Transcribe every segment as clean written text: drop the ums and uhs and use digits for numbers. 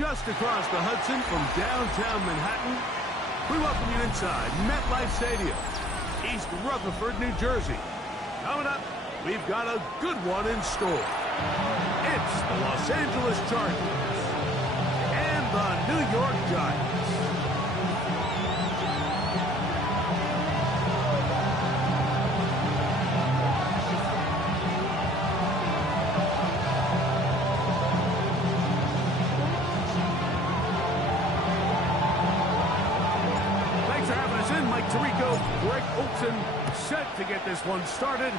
just across the Hudson from downtown Manhattan. We welcome you inside MetLife Stadium, East Rutherford, New Jersey. Coming up, we've got a good one in store. It's the Los Angeles Chargers and the New York Giants. Set to get this one started.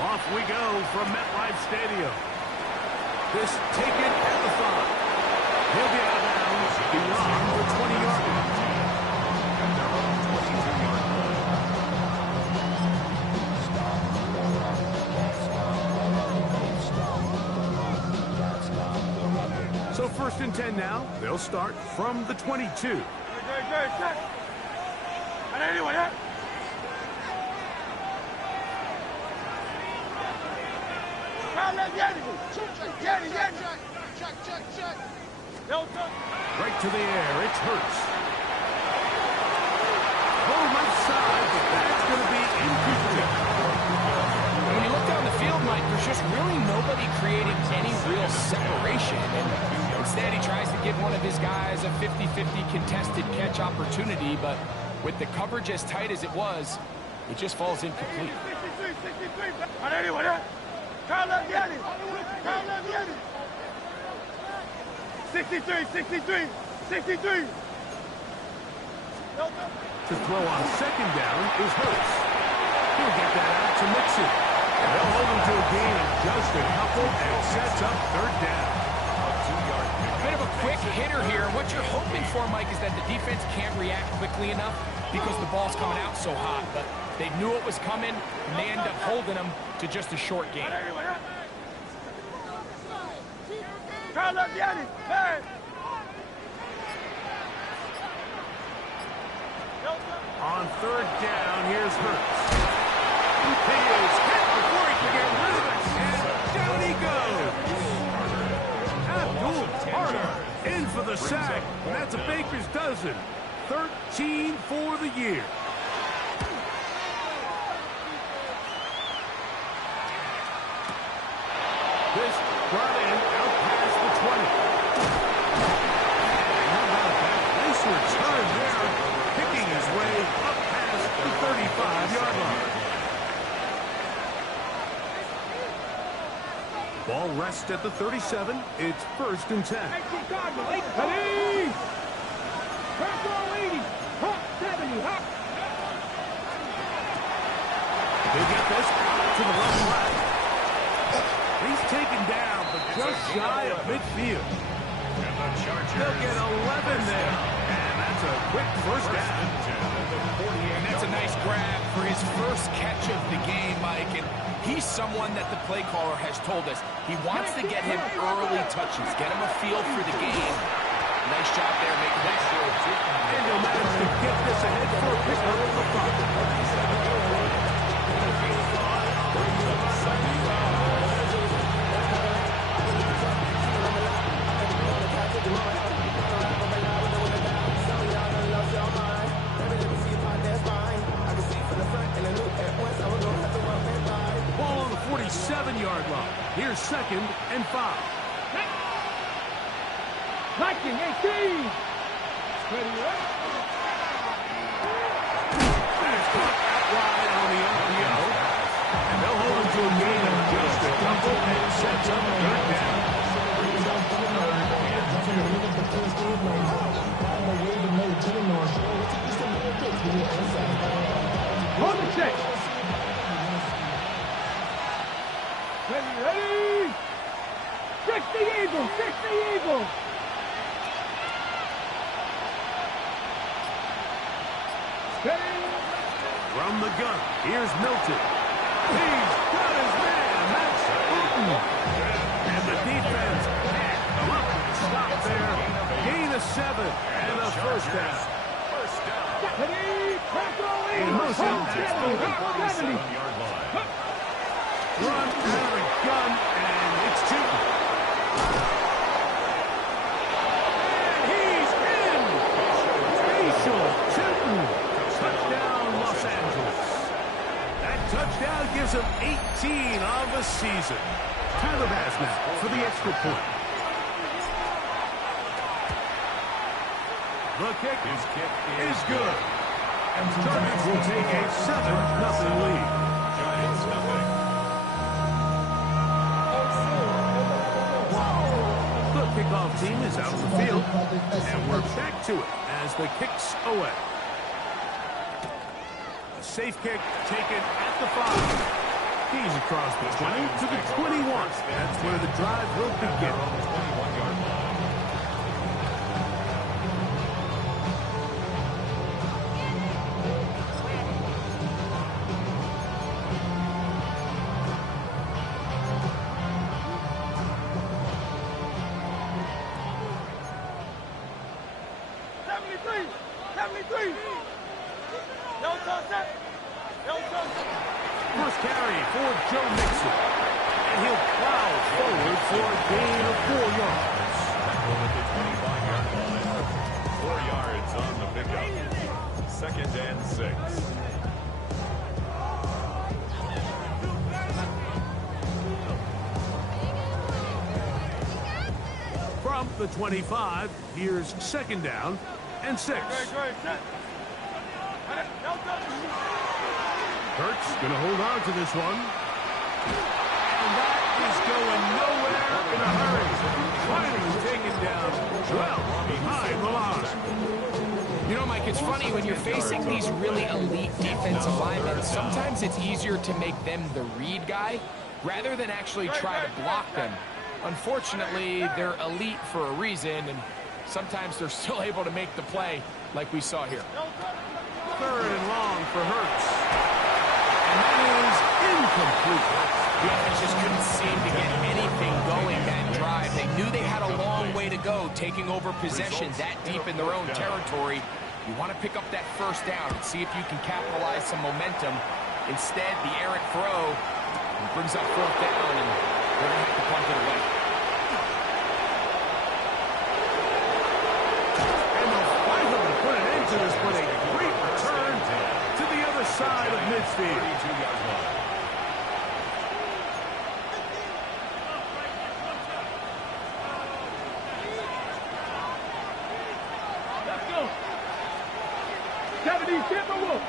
Off we go from MetLife Stadium. This taken at the 5. He'll be out of bounds beyond the 20-yard line. So 1st and 10 now. They'll start from the 22. Right to the air, it's Hurts. Ball right side, but that's going to be incomplete. When you look down the field, Mike, there's just really nobody creating any real separation. And instead, he tries to give one of his guys a 50-50 contested catch opportunity, but with the coverage as tight as it was, it just falls incomplete. 63. To throw on 2nd down is Hurts. He'll get that out to Mixon. And they'll hold him to a gain of just a couple and sets up 3rd down. Bit of a quick hitter here. What you're hoping for, Mike, is that the defense can't react quickly enough because the ball's coming out so hot. But they knew it was coming, and they end up holding him to just a short gain. On 3rd down, here's Hurts. He is hit before he can get rid of it, and down he goes. Abdul Carter in for the sack, and that's a baker's dozen. 13 for the year. This brought in out past the 20. And how about that? Nice return there, picking his way up past the 35-yard line. Ball rests at the 37. It's 1st and 10. They get this out to the left side. He's taken down, but just shy of midfield. They'll get 11 there, and that's a quick 1st down. And that's a nice grab for his first catch of the game, Mike. And he's someone that the play caller has told us he wants to get him early touches, get him a feel for the game. Nice job there making that throw. And he'll manage to get this ahead for a pickup of the 5. Ball on the 47-yard line. Here's 2nd and 5. Viking 18. Wide on the RPO, and they'll hold him to a gain of just a couple and sets up 3rd down. Hold the check. Ready. 60 Eagles. From the gun, here's Milton. He's got his man. That's Eaton. And the defense can't come up with a stop there. Gain of 7 and a 1st down. In motion, it's the 47-yard line. Run out of gun, and it's 2. of 18 on the season. Tyler Bass now for the extra point. The kick is good. Giants will take a 7-0 lead. Giants nothing. The kickoff team is out of the field, and we're back to it as the kick's away. A safe kick taken at the 5. He's across the 20 to the 21. That's where the drive will begin. On the 21-yard line. First carry for Joe Mixon. And he'll plow forward for a gain of 4 yards. Tackle at the 25-yard line. 4 yards on the pickup. 2nd and 6. From the 25, here's 2nd down and 6. Hurts gonna hold on to this one. And that is going nowhere in a hurry. Finally taken down well behind the line. You know, Mike, it's funny when you're facing these really elite defensive linemen, sometimes it's easier to make them the read guy rather than actually try to block them. Unfortunately, they're elite for a reason, and sometimes they're still able to make the play like we saw here. 3rd and long for Hurts. And that is incomplete. The offense just couldn't seem to get anything going that drive. They knew they had a long way to go, taking over possession that deep in their own territory. You want to pick up that 1st down and see if you can capitalize some momentum. Instead, the errant throw brings up 4th down, and they're going to have to punt it away. And they'll finally put an end to this with a great return to the other side of midfield. 32-yard line. Let's go. 70 Timberwolves.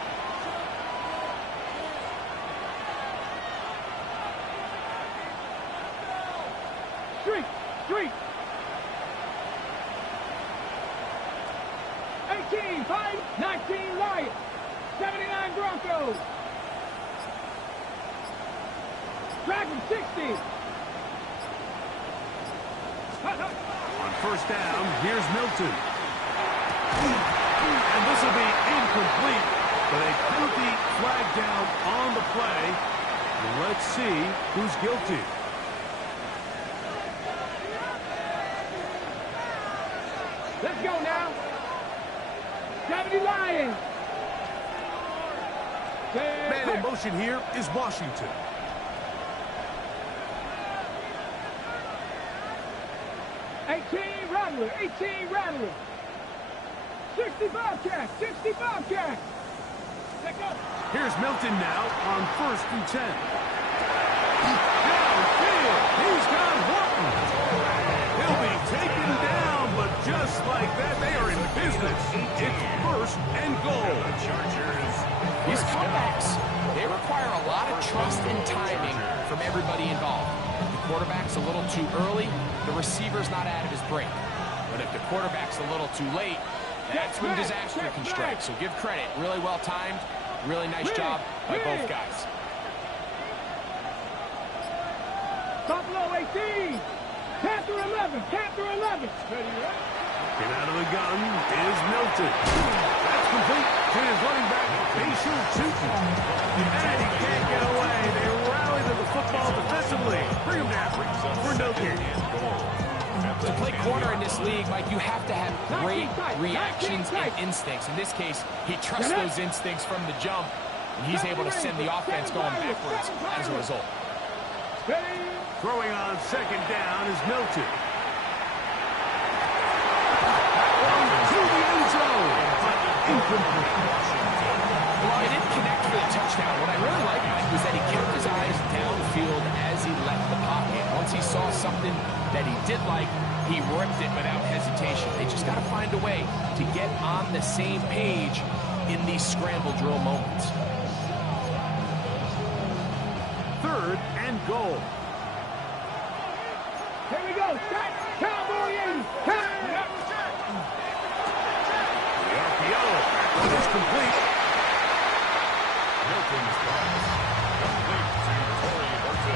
Street. 18, 5, 19, Lions. 79 Broncos. Dragon 60. On 1st down, here's Milton. And this will be incomplete, but a penalty flag down on the play. Let's see who's guilty. Let's go now. 70 Lions. Man in motion here is Washington. 18 Rattler. 60 Bobcats. Let's go. Here's Milton now on 1st and 10. Downfield, he's got Horton. He'll be taken down, but just like that, they are in business. It's 1st and goal. Chargers. These comebacks, they require a lot of trust and timing from everybody involved. If the quarterback's a little too early, the receiver's not out of his break. But if the quarterback's a little too late, that's when disaster can strike. So give credit. Really well timed. Really nice job by both guys. Buffalo 18. Panther 11. Get out of the gun is Milton. That's complete to his running back, Facial Tootin. And he can't get away. They rally to the football defensively. Bring him down for no gain. To play corner in this league, Mike, you have to have great reactions and instincts. In this case, he trusts those instincts from the jump, and he's able to send the offense going backwards as a result. Throwing on 2nd down is Milton. To the end zone, but incomplete. Well, he didn't connect for the touchdown. What I really like, Mike, was that he kept his eyes saw something that he did like, he ripped it without hesitation. They just got to find a way to get on the same page in these scramble drill moments. 3rd and goal. Here we go. Set. Cowboy 80. The RPO. That is complete. Milton's pass. Complete to Torrey Burton.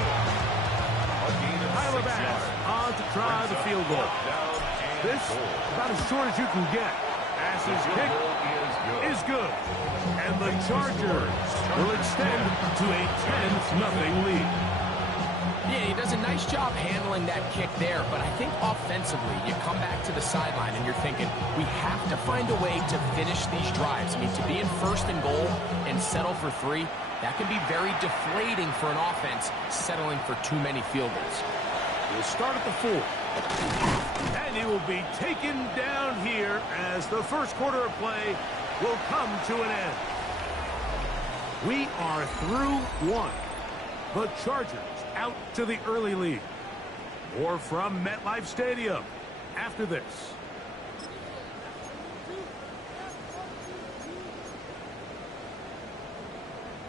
A gain of Tyler 6 Bass yards. on to try the field goal. Down and This, goal. about as short as you can get. Pass's Field kick goal is good. And the Chargers will extend to a 10-0 lead. Yeah, he does a nice job handling that kick there, but I think offensively, you come back to the sideline and you're thinking, we have to find a way to finish these drives. I mean, to be in 1st and goal and settle for 3, that can be very deflating for an offense settling for too many field goals. We'll start at the 4. And he will be taken down here as the first quarter of play will come to an end. We are through 1. The Chargers out to the early lead. More from MetLife Stadium after this.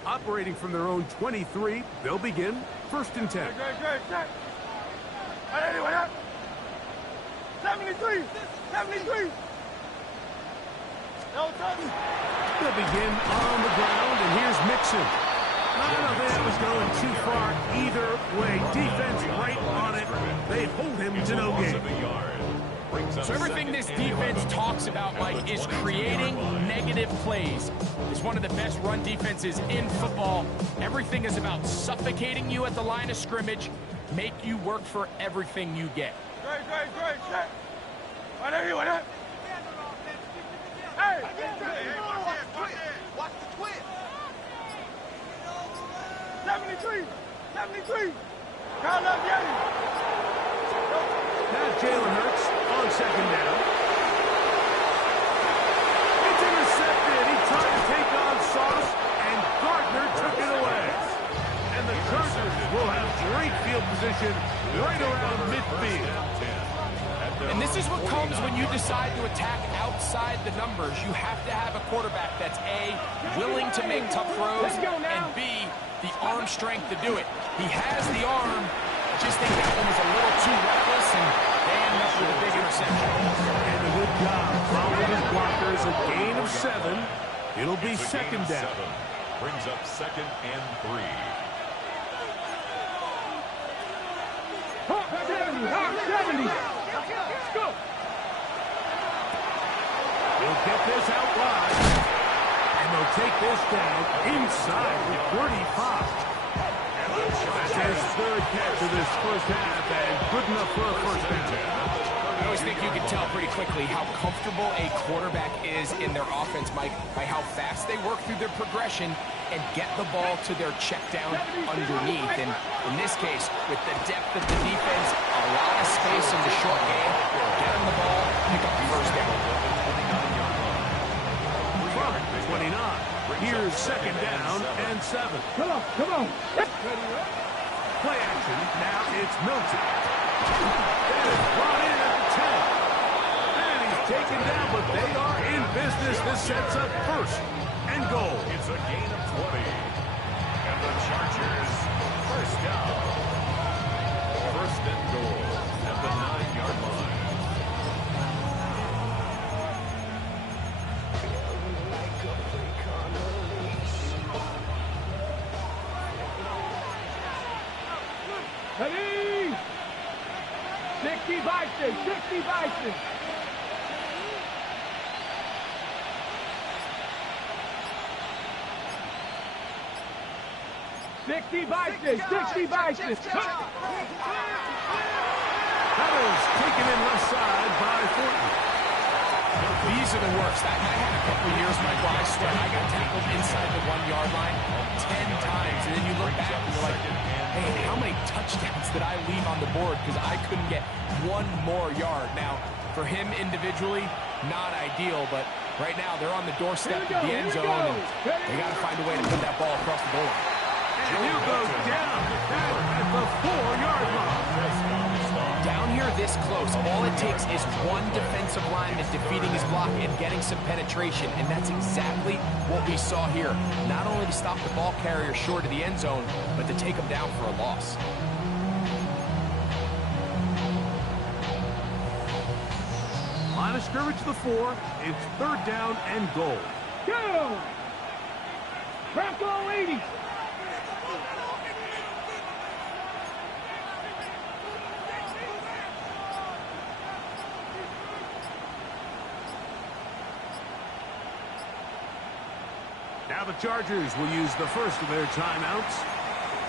Operating from their own 23, they'll begin 1st and 10. Great. 73. 73. They'll begin on the ground, and here's Pcen. I don't think that was going too far either way. Defense right on it. They hold him to no gain. So everything this defense talks about, Mike, is creating negative plays. It's one of the best run defenses in football. Everything is about suffocating you at the line of scrimmage, make you work for everything you get. Great. Right there. Hey! Watch the twist. 73. Count up, Yeti. Now Jalen Hurts on 2nd down. It's intercepted. He tried to take on Sauce, and Gardner took it away. And the Chargers will have great field position right around midfield. And this is what comes when you decide to attack outside the numbers. You have to have a quarterback that's A, willing to make tough throws, and B, the arm strength to do it. He has the arm. I just think that one was a little too reckless, and they ended up with a big interception. And a good job following his blockers. A gain of 7. It'll be 2nd down. Brings up 2nd and 3. 70. Let's go. He'll get this out wide. And they'll take this down inside the 35. That's his 3rd catch of this first half, and good enough for a 1st down. I always think you can tell pretty quickly how comfortable a quarterback is in their offense, Mike, by how fast they work through their progression and get the ball to their check down underneath. And in this case, with the depth of the defense, a lot of space in the short game, get them the ball, pick up the 1st down. From 29, here's 2nd down and 7. Come on. Play action, now it's Milton. That is brought in at the 10. And he's taken down, but they are in business. This sets up 1st and goal. It's a gain of 20. And the Chargers, 1st down. 1st and goal at the 9-yard line. Ready? 60 Bison. 60 Bison. That is taken in left side by Thornton. These are the worst. I had a couple of years, Mike, where I swear I got tackled inside the 1-yard line 10 times. And then you look back and you're like, hey, how many touchdowns did I leave on the board because I couldn't get one more yard? Now, for him individually, not ideal, but right now they're on the doorstep of the end zone, and they got to find a way to put that ball across the goal line. And he'll go down at the 4-yard line. knows all it takes is one defensive lineman defeating his block and getting some penetration, and that's exactly what we saw here. Not only to stop the ball carrier short of the end zone, but to take him down for a loss. Line of scrimmage to the 4. It's 3rd down and goal. Go! Bronco 80. Now the Chargers will use the first of their timeouts.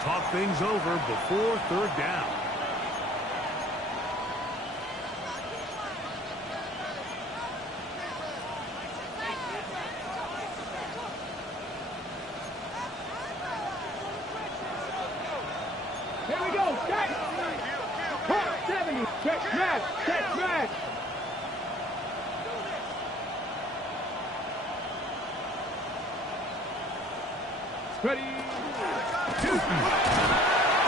Talk things over before 3rd down. Here we go. Check. Part 70. Check match. Check match. Ready. Newton.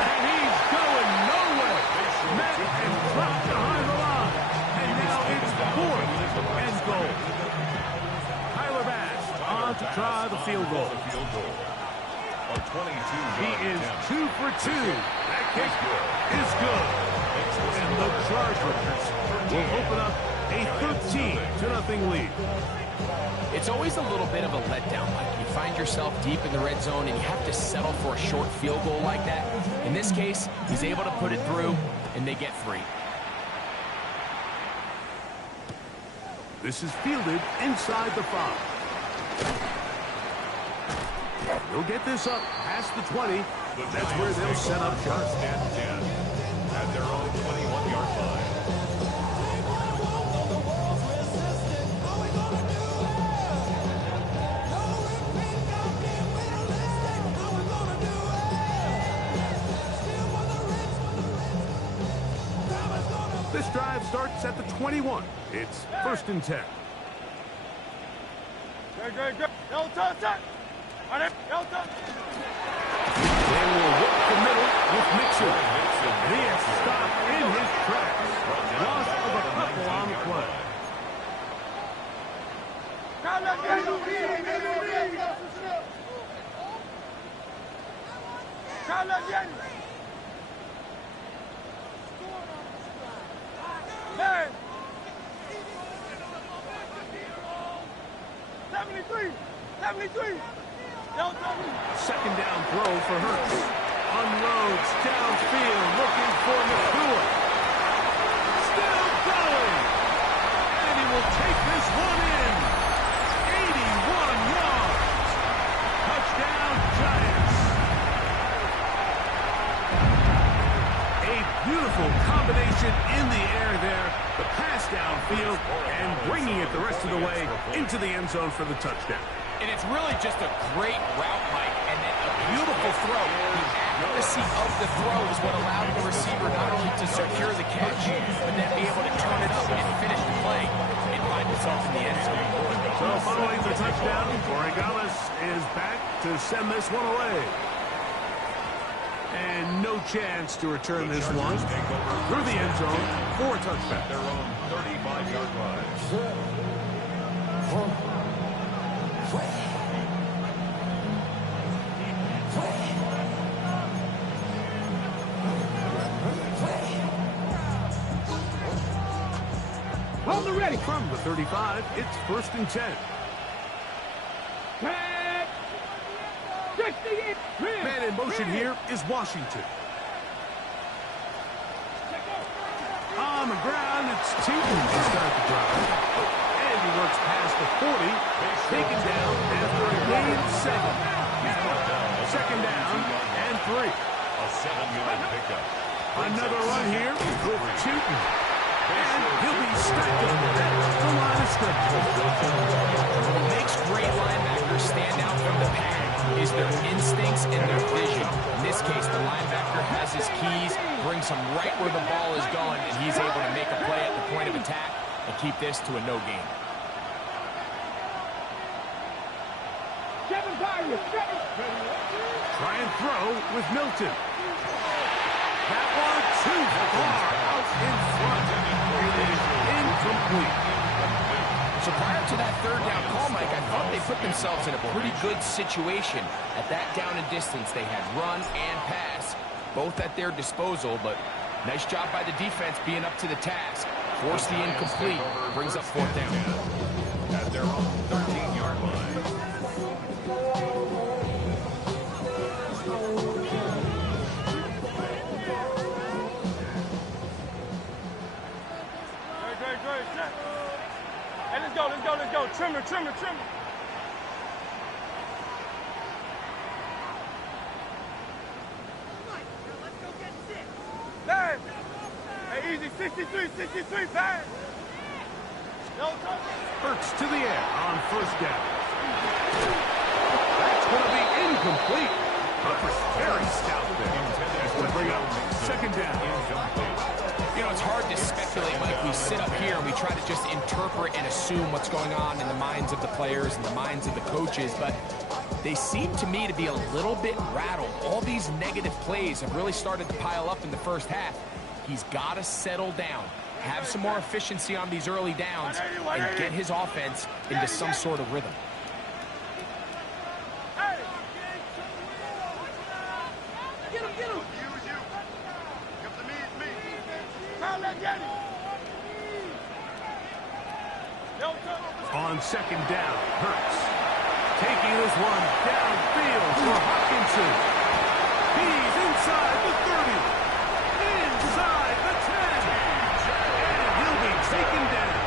And he's going nowhere. Met and dropped behind the line. And now it's 4th and goal. Tyler Bass on to try the field goal. He is 2 for 2. That kick is good. And the Chargers will open up a 13-0 lead. It's always a little bit of a letdown. Like you find yourself deep in the red zone and you have to settle for a short field goal like that. In this case, he's able to put it through, and they get 3. This is fielded inside the 5. They'll get this up past the 20. That's where they'll set up shop. 1st and 10 at their own 21-yard line. This drive starts at the 21. It's 1st and 10. Go. Delta. On it. Delta. They will work the middle with Mixon. And he is stopped in his tracks. Loss of a couple on the play. Hey! 73! Second down throw for Hurts. Unloads downfield, looking for McCoy. Still going. And he will take this one in. 81 yards. Touchdown, Giants. A beautiful combination in the air there. The pass downfield and bringing it the rest of the way into the end zone for the touchdown. And it's really just a great route, Mike, and then a beautiful throw. The accuracy of the throw is what allowed the receiver not only to secure the catch, but then be able to turn it up and finish the play and find himself in the end zone. So following the touchdown, Borregales is back to send this one away. And no chance to return this one through the end zone for a touchback. Their own 35-yard line. Hold the ready. From the 35, it's 1st and 10. Tag. 68. Man in motion here is Washington. On the ground, it's Teaton to start the drive. And he works past the 40, taken down after a gain of 7. Second down and 3. A 7-yard pickup. Another run here with Teaton. And he'll be stacked up at the line of scrimmage. What makes great linebackers stand out from the pack is their instincts and their vision. In this case, the linebacker has his keys, brings him right where the ball is going, and he's able to make a play at the point of attack and keep this to a no gain. Try and throw with Milton. That one too far out in front. incomplete. So prior to that third down call, Mike, I thought they put themselves in a pretty good situation. At that down and distance, they had run and pass, both at their disposal, but nice job by the defense being up to the task. Force the incomplete, brings up fourth down. At their own 13-yard line. Great. Hey, let's go. Trimmer. Pass. Hey, easy, 63, pass. No touch. Hurts to the air on first down. That's going to be incomplete. Hurts very stout there. That's going to bring up second down. You know, it's hard to speculate, Mike. We sit up here and we try to just interpret and assume what's going on in the minds of the players and the minds of the coaches, but they seem to me to be a little bit rattled. All these negative plays have really started to pile up in the first half. He's got to settle down, have some more efficiency on these early downs, and get his offense into some sort of rhythm. On second down, Hurts taking this one downfield for Hawkinson. He's inside the 30, inside the 10, and he'll be taken down.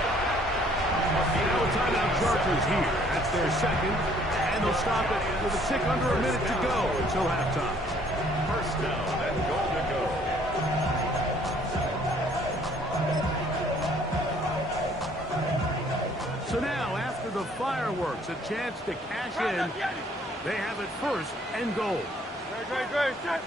No timeout Chargers here. That's their second, and they'll stop it with a tick under a minute to go until halftime. First down and goal to go. So now, after the fireworks, a chance to cash in. They have it first and goal. Great. Pcen.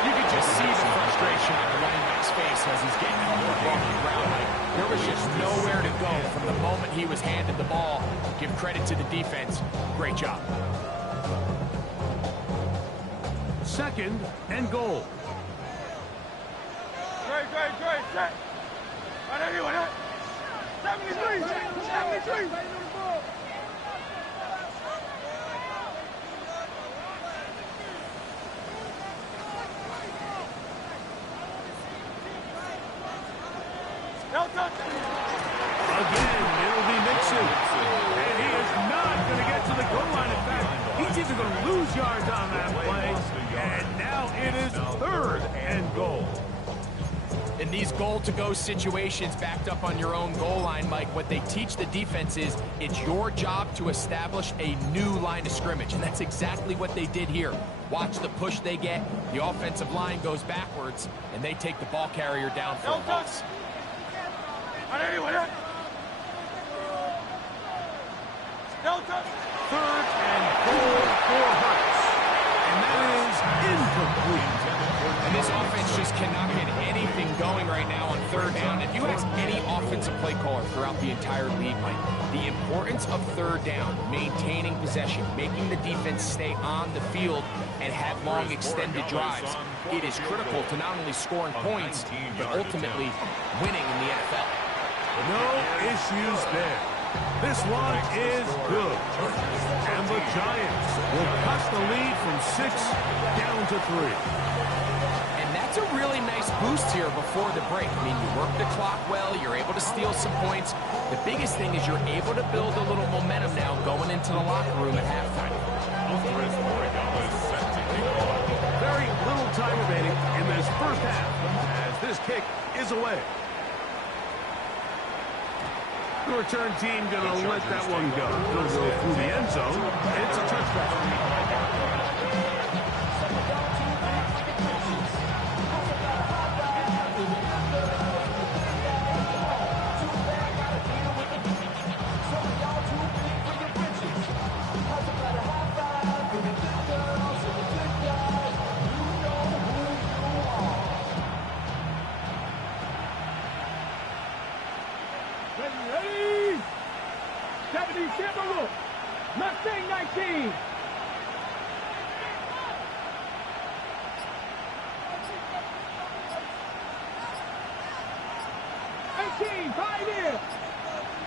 You could just see the frustration on the running back's face as he's getting held off the ground. Like, there was just nowhere to go from the moment he was handed the ball. Give credit to the defense. Great job. Second and goal. Great. Set. Right there, 73. No touch. Again, it'll be Mixon. And he is not going to get to the goal line. In fact, he's even going to lose yards on that play. And now it is third and goal. In these goal-to-go situations backed up on your own goal line, Mike, what they teach the defense is it's your job to establish a new line of scrimmage, and that's exactly what they did here. Watch the push they get. The offensive line goes backwards, and they take the ball carrier down for a loss. Third and goal for Hurts. And that is incomplete. And this offense just cannot get anything going right now on third down. If you ask any offensive play caller throughout the entire league, Mike, the importance of third down, maintaining possession, making the defense stay on the field and have long extended drives, it is critical to not only scoring points, but ultimately winning in the NFL. No issues there. This one is good. And the Giants will cut the lead from 6 down to 3. And that's a really nice boost here before the break. I mean, you work the clock well, you're able to steal some points. The biggest thing is you're able to build a little momentum now going into the locker room at halftime. Very little time remaining in this first half as this kick is away. The return team going to let that one go. It'll go through the end zone. It's a touchback. Mustang 19. 15, 5 in.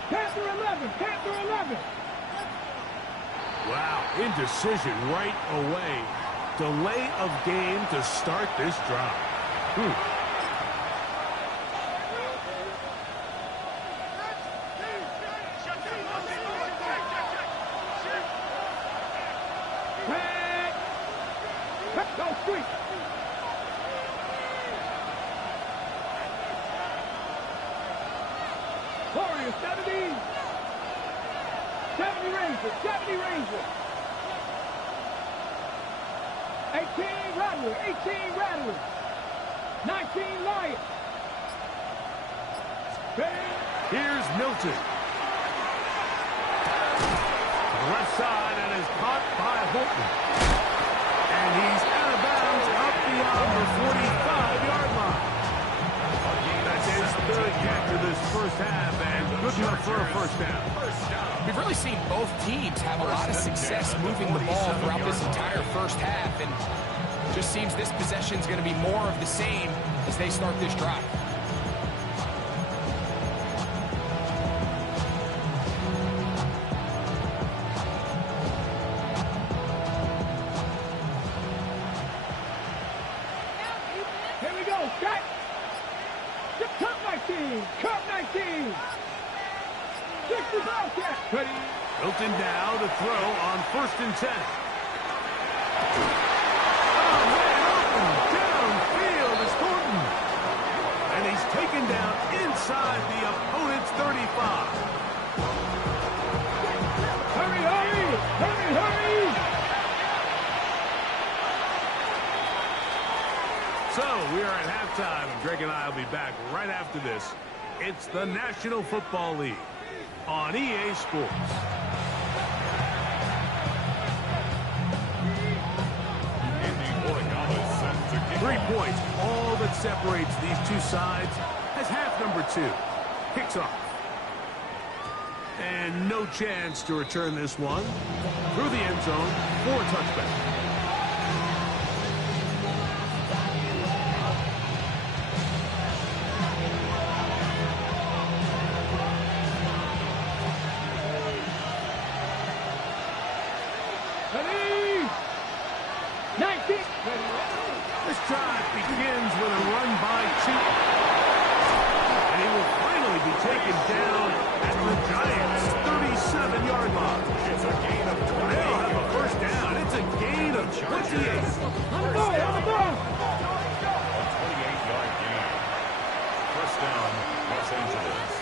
Panther 11, Panther 11. Wow, indecision right away. Delay of game to start this drive. Go street. Warriors 70. 70 Rangers, 70 Rangers. 18 Rattlers, 18 Rattlers. 19 Lions. Here's Milton. Left side and is caught by Holton. And he's out of bounds up beyond the 45-yard line. That's his third catch of this first half and good enough for a first down. We've really seen both teams have a lot of success moving the ball throughout this entire first half, and just seems this possession is going to be more of the same as they start this drive. Here we go, Scott. Cup 19, Cup 19. 60 Bobcat. Ready. Milton now to throw on 1st and 10. Oh, man, open downfield is Thornton. And he's taken down inside the opponent's 35. Hurry, hurry, hurry, hurry. So we are at halftime. Greg and I will be back right after this. It's the National Football League on EA Sports. Indy Origami set to kick 3 off. points, all that separates these two sides as half number 2 kicks off. And no chance to return this one through the end zone for a touchback. Ready. 19. This drive begins with a run by Cheatham. And he will finally be taken down at the Giants' 37-yard line. It's a gain of 20. They'll have a first down. It's a gain of 28. On the ball, on the ball. A 28-yard gain. First down, Los Angeles.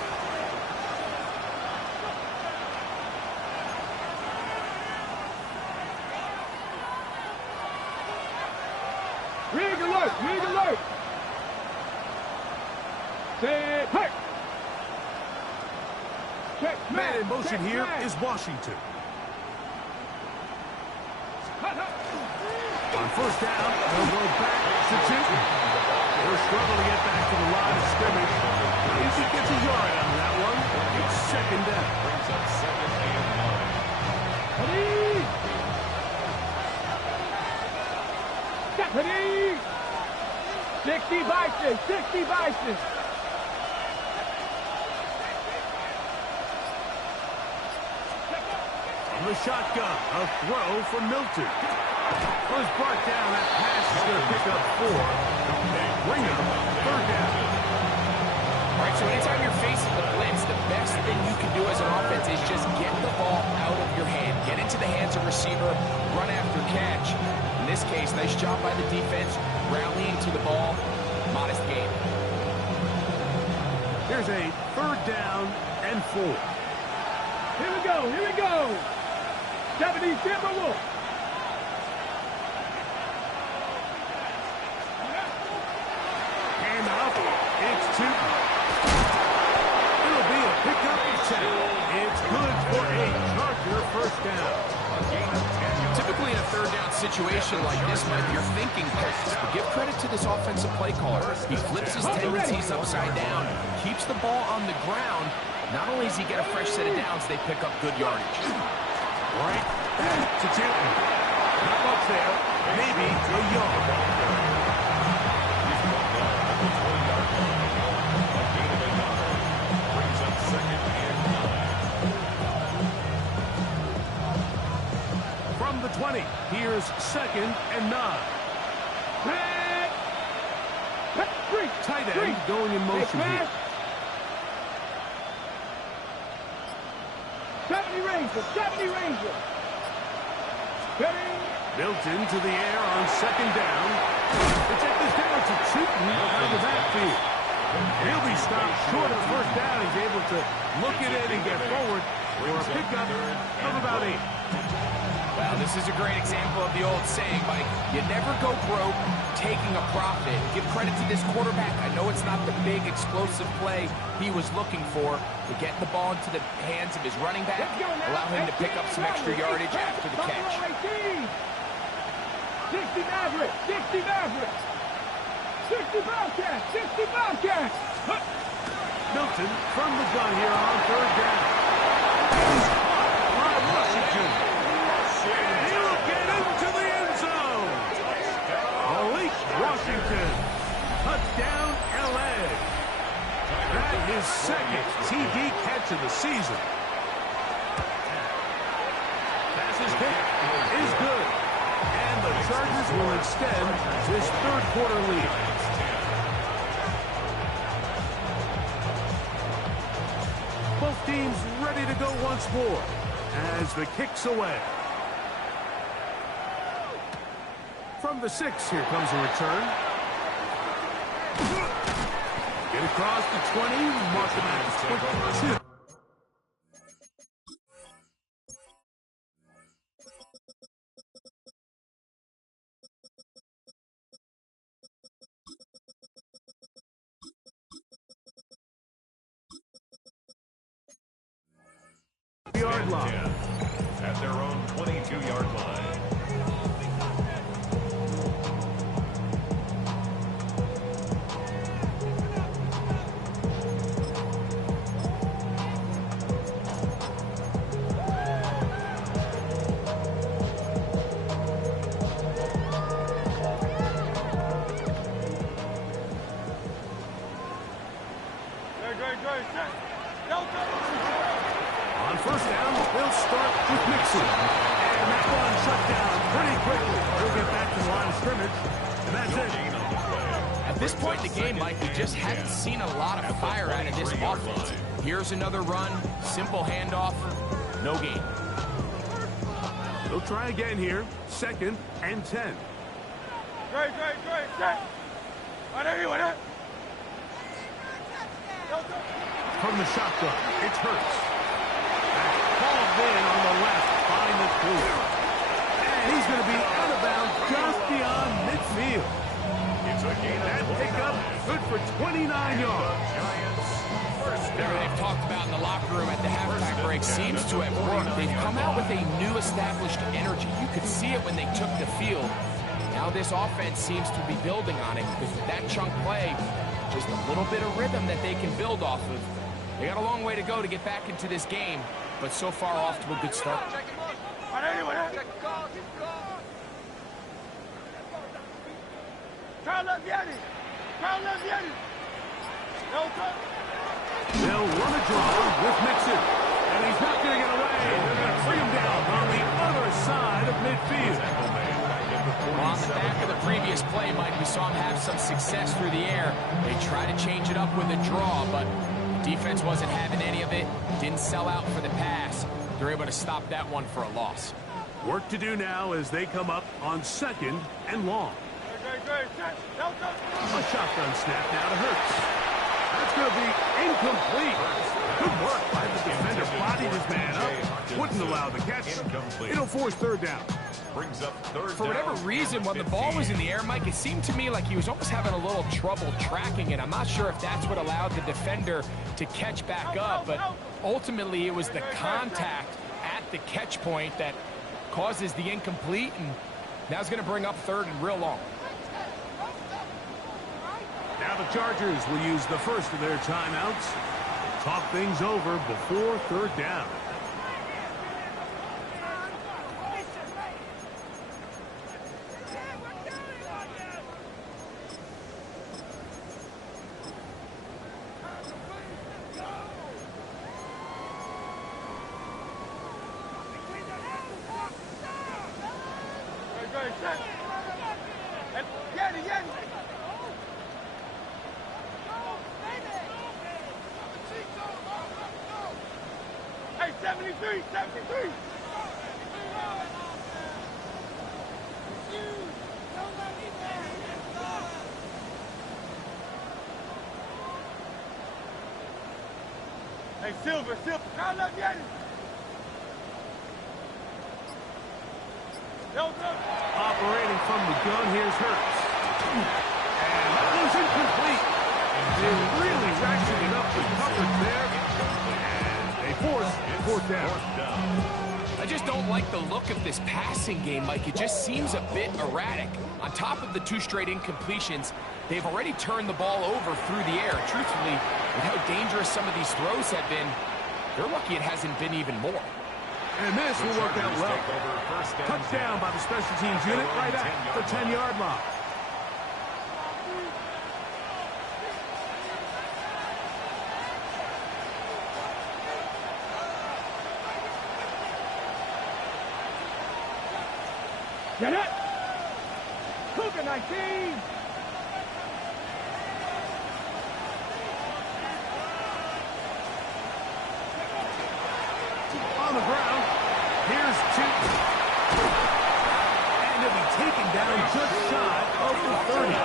Rig alert, rig alert. Set, hey. Check, Man in motion check, here man. is Washington. Hut, hut. On first down, they'll go back to Chitton. They'll struggle to get back to the line of scrimmage. Easy gets a yard on that one. It's second down. Brings up 2nd and 9. Ready. Step, ready. 60 Bison, 60 Bison. From the shotgun, a throw from Milton. Was brought down. That pass is going to pick up 4. They bring up third down. All right, so anytime you're facing the blitz, the best thing you can do as an offense is just get the ball out of your hand. Get into the hands of receiver, run after catch. In this case, nice job by the defense, rallying to the ball. Modest gain. Here's a third down and 4. Here we go, here we go. 70 Timberwolves. Hand off. It's Chitton. It'll be a pickup of 10. It's good for a Charger first down. A gain of 10 yards. Typically in a third down situation like this, Mike, you're thinking pass. But give credit to this offensive play caller. He flips his tendencies upside down, keeps the ball on the ground. Not only does he get a fresh set of downs, they pick up good yardage. Right back to Chitton. Not much there. Maybe a yard. He's brought down at the 20-yard line. A gain of 9. 20. Here's 2nd and 9. Tight end going in motion here. 70 Ranger, 70 Ranger. Built into the air on 2nd down. The check this down to Cheaton out of the backfield. He'll be stopped short of 1st down. He's able to look it in and get forward for a pickup of about 8. Well, this is a great example of the old saying, Mike. You never go broke taking a profit. Give credit to this quarterback. I know it's not the big, explosive play he was looking for, but getting the ball into the hands of his running back, allow him to pick up some extra yardage after the catch. 60 Maverick, 60 Maverick. 60 Bobcats, 60 Bobcats. Milton from the gun here on 3rd down. He's caught by Washington. He'll get into the end zone. Malik Washington. Touchdown, L.A. That is 2nd TD catch of the season. Pass is hit. Is good. And the Chargers will extend this 3rd quarter lead. Both teams ready to go once more as the kick's away. From the 6, here comes a return. Get across the 20, mark him at 22. Yard line. At their own 22-yard line. On 1st down, they'll start with Pcen. And that one shut down pretty quickly. He'll get back to the line of scrimmage, and that's it. At this point in the game, Mike, we just haven't seen a lot of fire out of this offense. Here's another run, simple handoff, no gain. They'll try again here, 2nd and 10. From the shotgun, it's Hurts. Balled in on the left, behind the field. And he's going to be out of bounds just beyond midfield. It's a gain That pickup good for 29 yards. Everything they've talked about in the locker room at the halftime break seems to have worked. They've come out with a new established energy. You could see it when they took the field. Now this offense seems to be building on it because with that chunk play, just a little bit of rhythm that they can build off of. They got a long way to go to get back into this game, but so far off to a good start. They'll run a draw with Pcen, and he's not going to get away. They're going to bring him down on the other side of midfield. Well, on the back of the previous play, Mike, we saw him have some success through the air. They tried to change it up with a draw, but defense wasn't having any of it. Didn't sell out for the pass. They're able to stop that one for a loss. Work to do now as they come up on 2nd and long. A shotgun snap now to Hurts. That's going to be incomplete. Good work by the defender. Bodied his man up. Wouldn't allow the catch. It'll force 3rd down. Brings up 3rd For whatever reason, when the ball was in the air, Mike, it seemed to me like he was almost having a little trouble tracking it. I'm not sure if that's what allowed the defender to catch back up, but ultimately it was the contact at the catch point that causes the incomplete, and now it's going to bring up 3rd and real long. Now the Chargers will use the first of their timeouts. Talk things over before 3rd down. Hey, 73, 73. Hey, Silver. Round up, Yanni. Operating from the gun, here's Hurts. And that was incomplete. They really ratcheted it up with coverage there. And they force fourth down. I just don't like the look of this passing game, Mike. It just seems a bit erratic. On top of the 2 straight incompletions, they've already turned the ball over through the air. Truthfully, with how dangerous some of these throws have been, they're lucky it hasn't been even more. And this will work out well. Touchdown by the special teams unit right at the 10-yard line. Get it! Cougar 19! On the ground, here's two. And he'll be taken down just shy of the 30.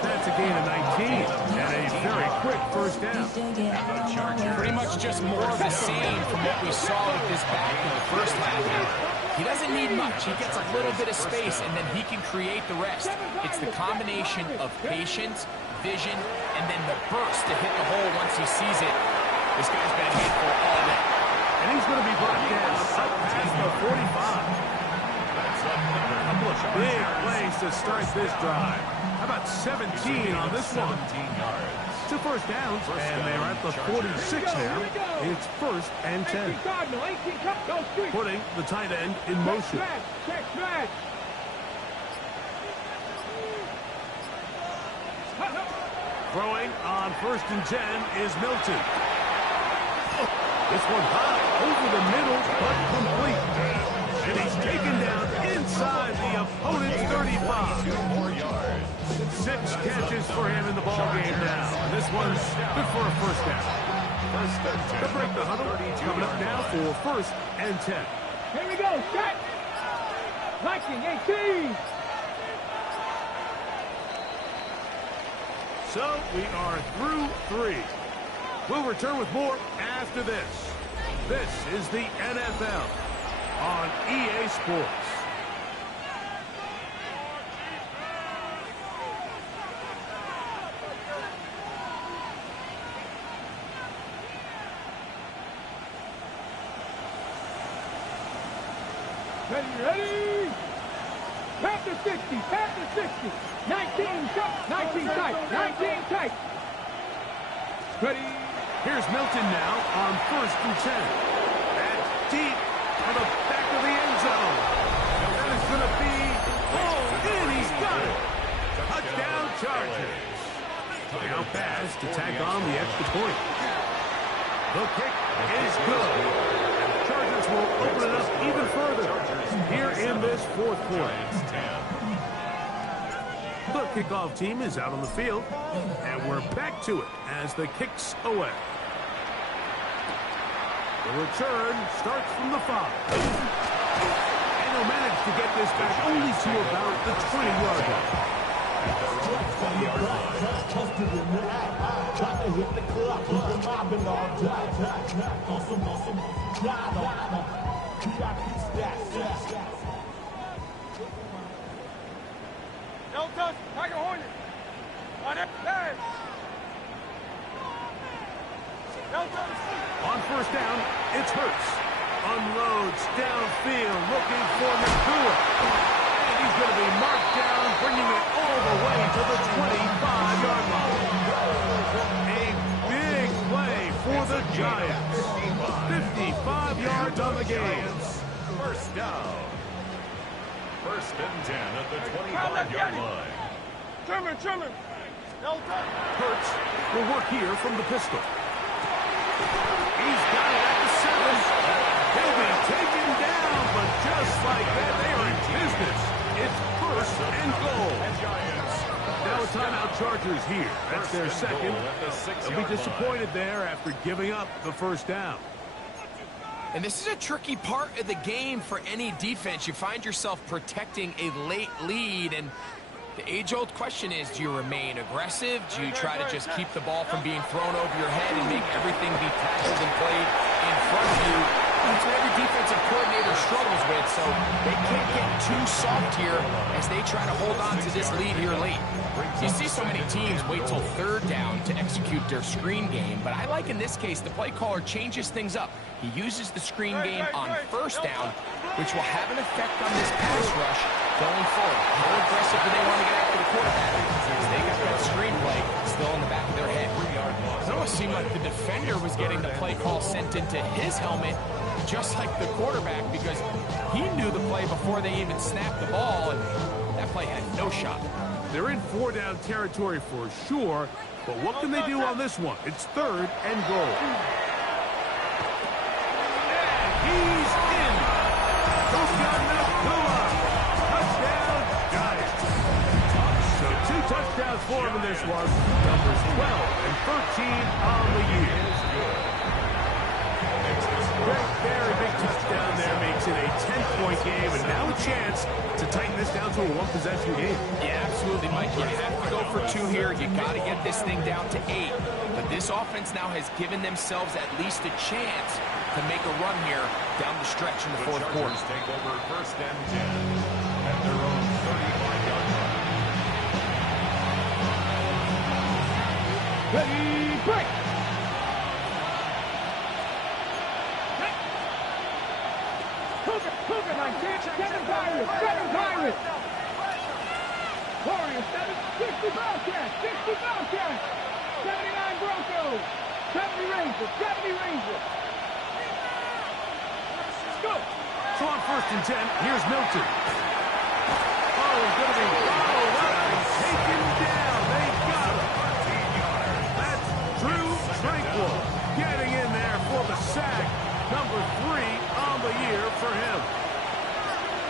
That's a gain of 19 and a very quick first down. Pretty much just more of the same from what we saw with this back in the first half. He doesn't need much. He gets a little bit of space, and then he can create the rest. It's the combination of patience, vision, and then the burst to hit the hole once he sees it. This guy's been a handful all day. And he's going to be brought down up past the 45. A couple of big plays to start this drive. How about 17 on this one? 17 yards. 2 first downs, and they're at the 46 now. It's first and 10. 18 Cardinal, 18 Cup, go street. Putting the tight end in motion. Check smash. Throwing on first and 10 is Milton. This one high over the middle, but complete. And he's taken down inside the opponent's 35. 2 more yards. 6 catches for him in the ballgame now. And this one's good for a first down. First and 10. To break the huddle, coming up now for first and 10. Here we go, set. Viking 18. So we are through 3. We'll return with more after this. This is the NFL on EA Sports. Ready? Panther 60, Panther 60. 19 shot, 19 tight, 19 tight. Ready? Here's Milton now on first and 10. And deep for the back of the end zone. That is going to be pulled in. He's got it. Touchdown Chargers. Now pass to tack on the extra point. The kick is good. And the Chargers will open it up even further here in this fourth quarter. The kickoff team is out on the field, and we're back to it as the kick's away. The return starts from the 5. And he'll manage to get this back only to about the 20-yard line. Delta, Tiger Hornet. On it, pass. Delta. On first down, it's Hurts. Unloads downfield, looking for McCool. And he's going to be marked down, bringing it all the way to the 25-yard line. A big play for the Giants. 55 yards on the game. First down. First and 10 at the 25-yard line. Trimmer. Delta. Hurts will work here from the pistol. He's got it at the 7. He'll be taken down, but just like that, they are in business It's first and goal. Now a timeout Chargers here. That's their second. They'll be disappointed there after giving up the first down. And this is a tricky part of the game for any defense. You find yourself protecting a late lead, and the age-old question is, do you remain aggressive? Do you try to just keep the ball from being thrown over your head and make everything be tackled and played in front of you? That's what every defensive coordinator struggles with, so they can't get too soft here as they try to hold on to this lead here late. You see so many teams wait till third down to execute their screen game, but I like in this case the play caller changes things up. He uses the screen game on first down, which will have an effect on this pass rush going forward. How aggressive do they want to get after the quarterback? Since they got that screenplay still in the back of their head. It almost seemed like the defender was getting the play call sent into his helmet, just like the quarterback, because he knew the play before they even snapped the ball, and that play had no shot. They're in four-down territory for sure, but what can they do on this one? It's third and goal. And he's in. Touchdown, Giants. So 2 touchdowns for him in this one. Numbers 12 and 13 on the year. Very big touchdown there makes it a 10-point game, and now a chance to tighten this down to a one-possession game. Yeah, absolutely, Mike. You have to go for 2 here. You got to get this thing down to 8. But this offense now has given themselves at least a chance to make a run here down the stretch in the fourth quarter. Take over first and 10 at their own 35-yard line. Ready, break! Cougar, my kid, 7 Pirates! Warriors, 60 Bobcats, 79 Broncos, 70 Rangers. Let's go! So on first and 10, here's Milton. Oh, he's going to be followed up and taken down. They got him. That's Drew Tranquil getting in there for the sack. Number 3 on the year for him.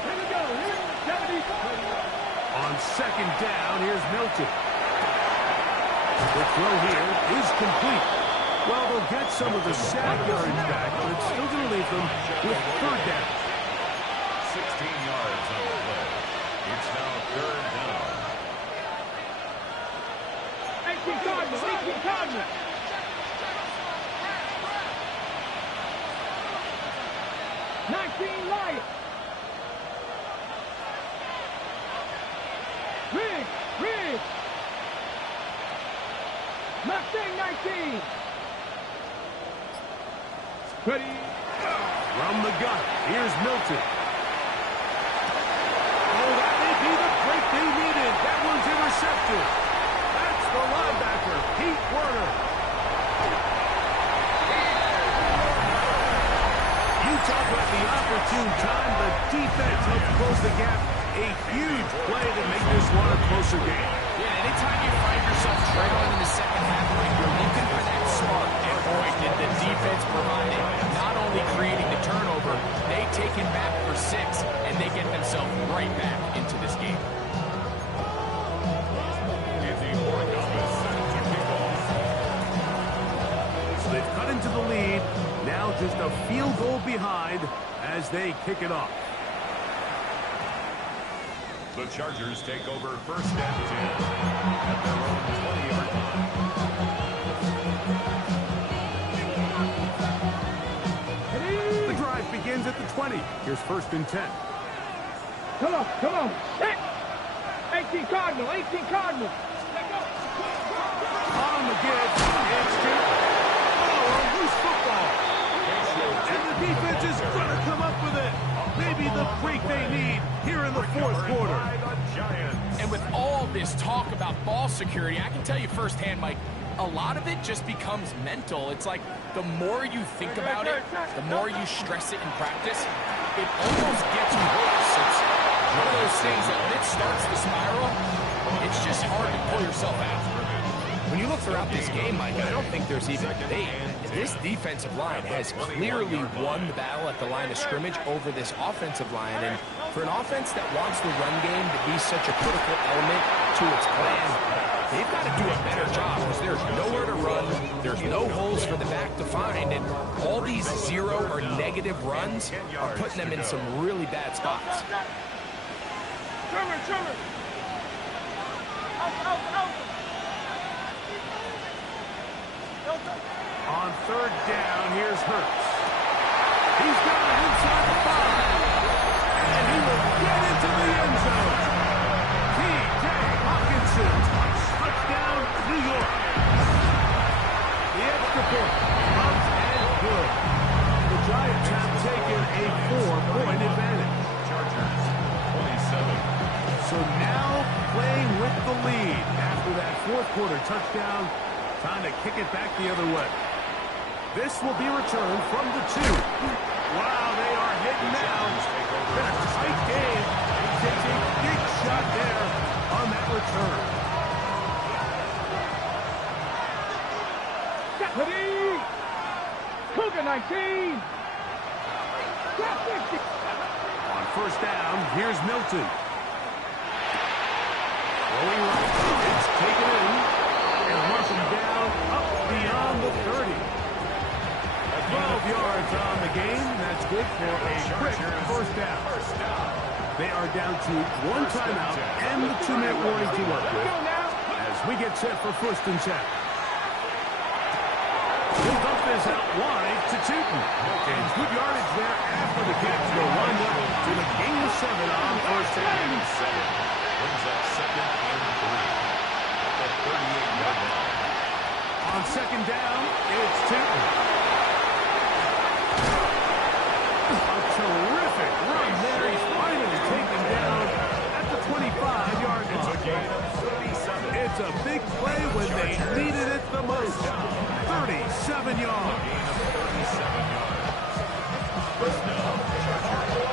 Here we go, 70. On second down, here's Milton. The throw here is complete. Well, they'll get some of the sack yards back, but it's still going to leave them with third down. 16 yards on the play. It's now third down. 18 Cardinals. 19 Lions. Riggs. Mustang 19. Ready. From the gun, here's Milton. Oh, that may be the break they needed. That one's intercepted. That's the linebacker, Pete Werner. You talk about the opportune time. The defense helped close the gap. A huge play to make this one a closer game. Yeah, anytime you find yourself trailing in the second half, you're looking for that spark. And boy, did the defense provide it. Not only creating the turnover, they take him back for 6, and they get themselves right back into this game. So they've cut into the lead. Now just a field goal behind as they kick it off. The Chargers take over first and 10 at their own 20-yard line. The drive begins at the 20. Here's first and 10. Come on. 18 Cardinals. On the give. It's good. Oh, a loose football. And the defense is going to come up with it. Maybe the break they need here in the fourth quarter. And with all this talk about ball security, I can tell you firsthand, Mike, a lot of it just becomes mental. It's like the more you think about it, the more you stress it in practice, it almost gets worse. It's one of those things that when it starts the spiral, it's just hard to pull yourself out. When you look throughout this game, Mike, I don't think there's even debate. This defensive line has clearly won the battle at the line of scrimmage over this offensive line. And for an offense that wants the run game to be such a critical element to its plan, they've got to do a better job because there's nowhere to run. There's no holes for the back to find. And all these zero or negative runs are putting them in some really bad spots. Trevor. Out. On third down, here's Hurts. He's got it inside the 5. And he will get into the end zone. T.J. Hawkinson. Touchdown, New York. The extra point. Up and good. The Giants have taken a 4-point advantage. Chargers, 27. So now playing with the lead after that fourth quarter touchdown. Time to kick it back the other way. This will be returned from the 2. Wow, they are hitting now. Been a tight game. He takes a big shot there on that return. Ready? Cougar 19. Got 50. On first down, here's Milton. Rolling right. It's taken in. And rushing down up beyond the 30. 12 yards on the game. That's good for a quick first down. They are down to 1 timeout and the 2-minute warning to work with as we get set for first and 10. He'll dump this out wide to Tootin. And good yardage there after the catch. They'll wind up to the gain of 7 on first down. Brings up 2nd and 3. At the 38-yard line. On second down, it's Tootin. A terrific run there. He's finally taken down at the 25-yard line. It's a gain of 37. It's a big play when they needed it the most. 37 yards. Gain of 37 yards. First down, Chargers.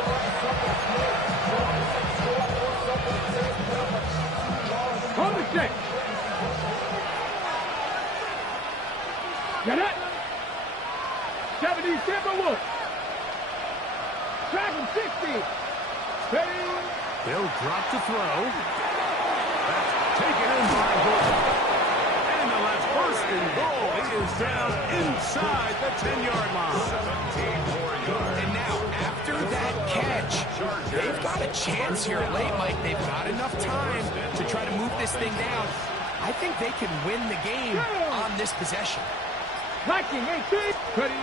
On the 6. Get it. 70 Timberwood. Track him 60. Ready. They'll drop to throw. That's taken in by Horton. And now that's first and goal. He is down inside the 10-yard line. 17 more yards. And now, after that catch, they've got a chance here late, Mike. They've got enough time to try to move this thing down. I think they can win the game on this possession. Viking 18. Ready.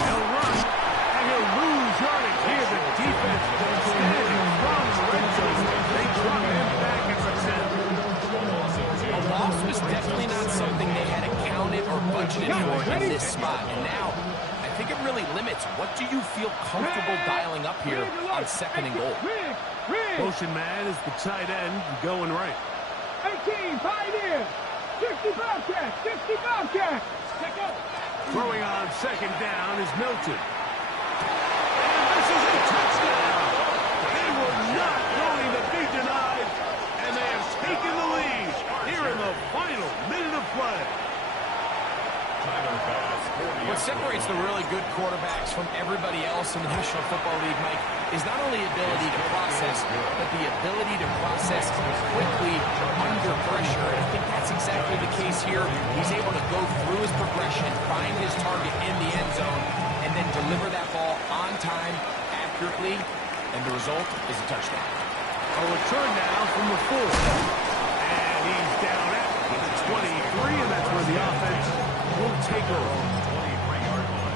He'll run, and he'll lose yardage here. The defense standing from the red zone. They drop him back at the 10. A loss was definitely not something they had accounted or budgeted for in this spot. And now, I think it really limits what do you feel comfortable dialing up here on 2nd and goal. Motion man is the tight end going right. 18, pioneer. 60 Bobcats, 60 Bobcats. Take up. Throwing on second down is Milton. And this is a touchdown. They were not going to be denied, and they have taken the lead here in the final minute of play. What separates the really good quarterbacks from everybody else in the National Football League, Mike, is not only ability to process, but the ability to process quickly under pressure. And I think that's exactly the case here. He's able to go through his progression, find his target in the end zone, and then deliver that ball on time, accurately, and the result is a touchdown. A return now from the 4. And he's down at the 23, and that's where the offense will take over. 23-yard line.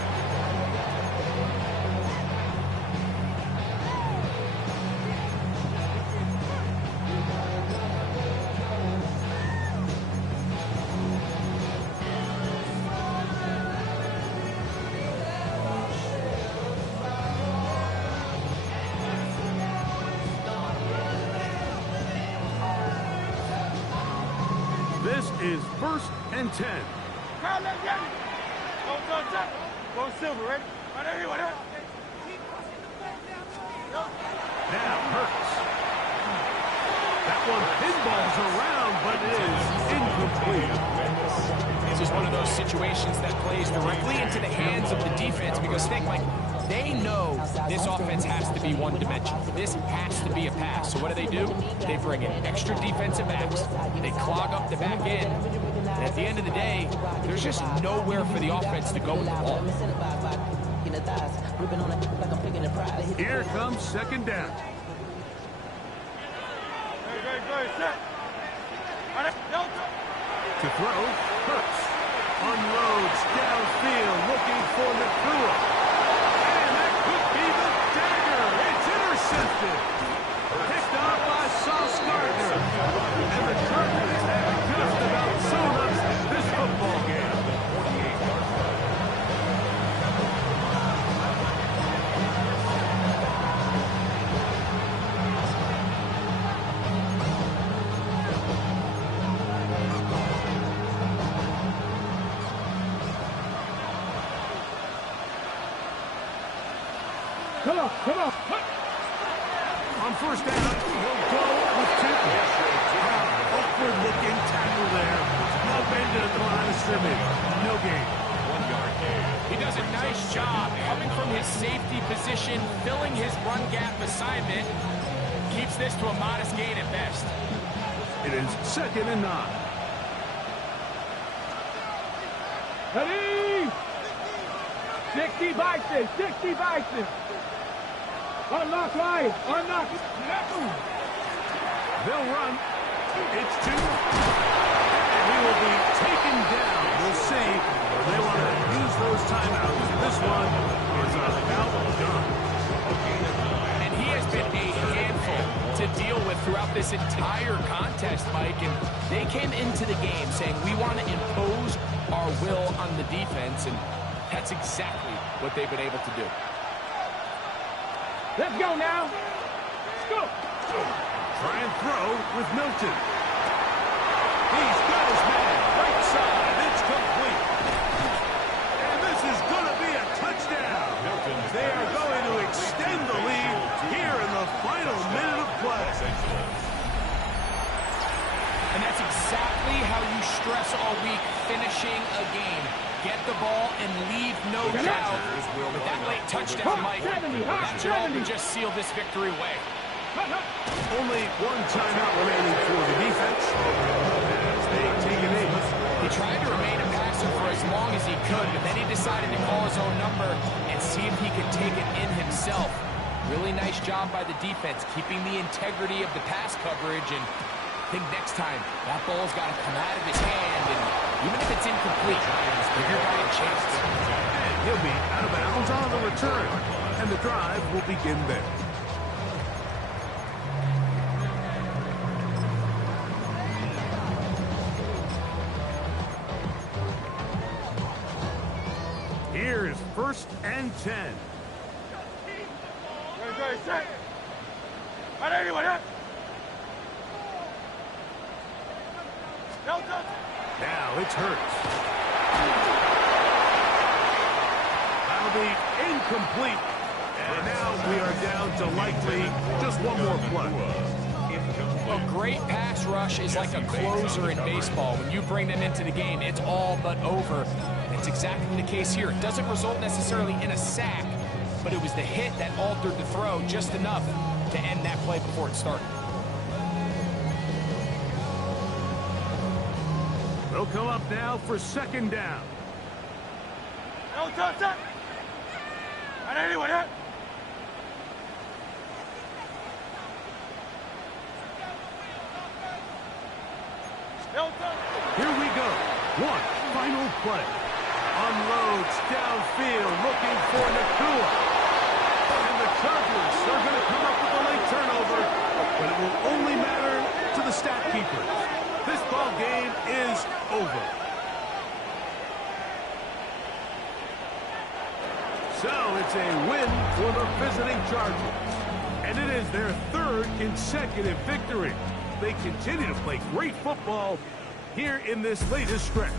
This is first and 10. Go silver, ready? Now Hurts. That one pinballs around, but it is incomplete. This is one of those situations that plays directly into the hands of the defense because think like they know this offense has to be one-dimensional. This has to be a pass. So what do? They bring in extra defensive backs. They clog up the back end. And at the end of the day, there's just nowhere for the offense to go with the ball. Here comes second down. To throw, Hurts. Unloads downfield, looking for Nakua. And that could be the dagger. It's intercepted. Picked off by Sauce Gardner. And the Chargers have just about sewn up this football game. Come on, come on. On first down, he'll go with Temple. Upward-looking tackle there. No bending at the line of scrimmage. No gain. 1 yard gain. He does a nice job coming from his safety position, filling his run gap assignment. Keeps this to a modest gain at best. It is 2nd and 9. Ready? 60 Bison, 60 Bison. Unlock line, unlock. They'll run. It's 2. And he will be taken down. We'll see. They want to use those timeouts. This one is about done. And he has been a handful to deal with throughout this entire contest, Mike. And they came into the game saying, we want to impose our will on the defense. And that's exactly what they've been able to do. Let's go now. Let's go. Try and throw with Milton. He's got his man. Right side. It's complete. And this is going to be a touchdown. They are going to extend the lead here in the final minute of play. And that's exactly how you stress all week, finishing a game. Get the ball and leave no doubt. With that late touchdown, Mike, that should all but just seal this victory away. Only one timeout remaining for the defense as they take an aim. He tried to remain passive for as long as he could, but then he decided to call his own number and see if he could take it in himself. Really nice job by the defense, keeping the integrity of the pass coverage. And I think next time, that ball's got to come out of his hand. And even if it's incomplete, give your guy a chance. And he'll be out of bounds on the return. And the drive will begin there. Here is 1st and 10. Ready, set. Anyone up? Now it's Hurts. That'll be incomplete. And now we are down to likely just one more play. A great pass rush is like a closer in baseball. When you bring them into the game, it's all but over. That's exactly the case here. It doesn't result necessarily in a sack, but it was the hit that altered the throw just enough to end that play before it started. They'll come up now for 2nd down. Here we go. One final play. Unloads downfield, looking for Nakua. And the Chargers are going to come up with a late turnover, but it will only matter to the stat keepers. This ball game is over. So it's a win for the visiting Chargers. And it is their 3rd consecutive victory. They continue to play great football here in this latest stretch.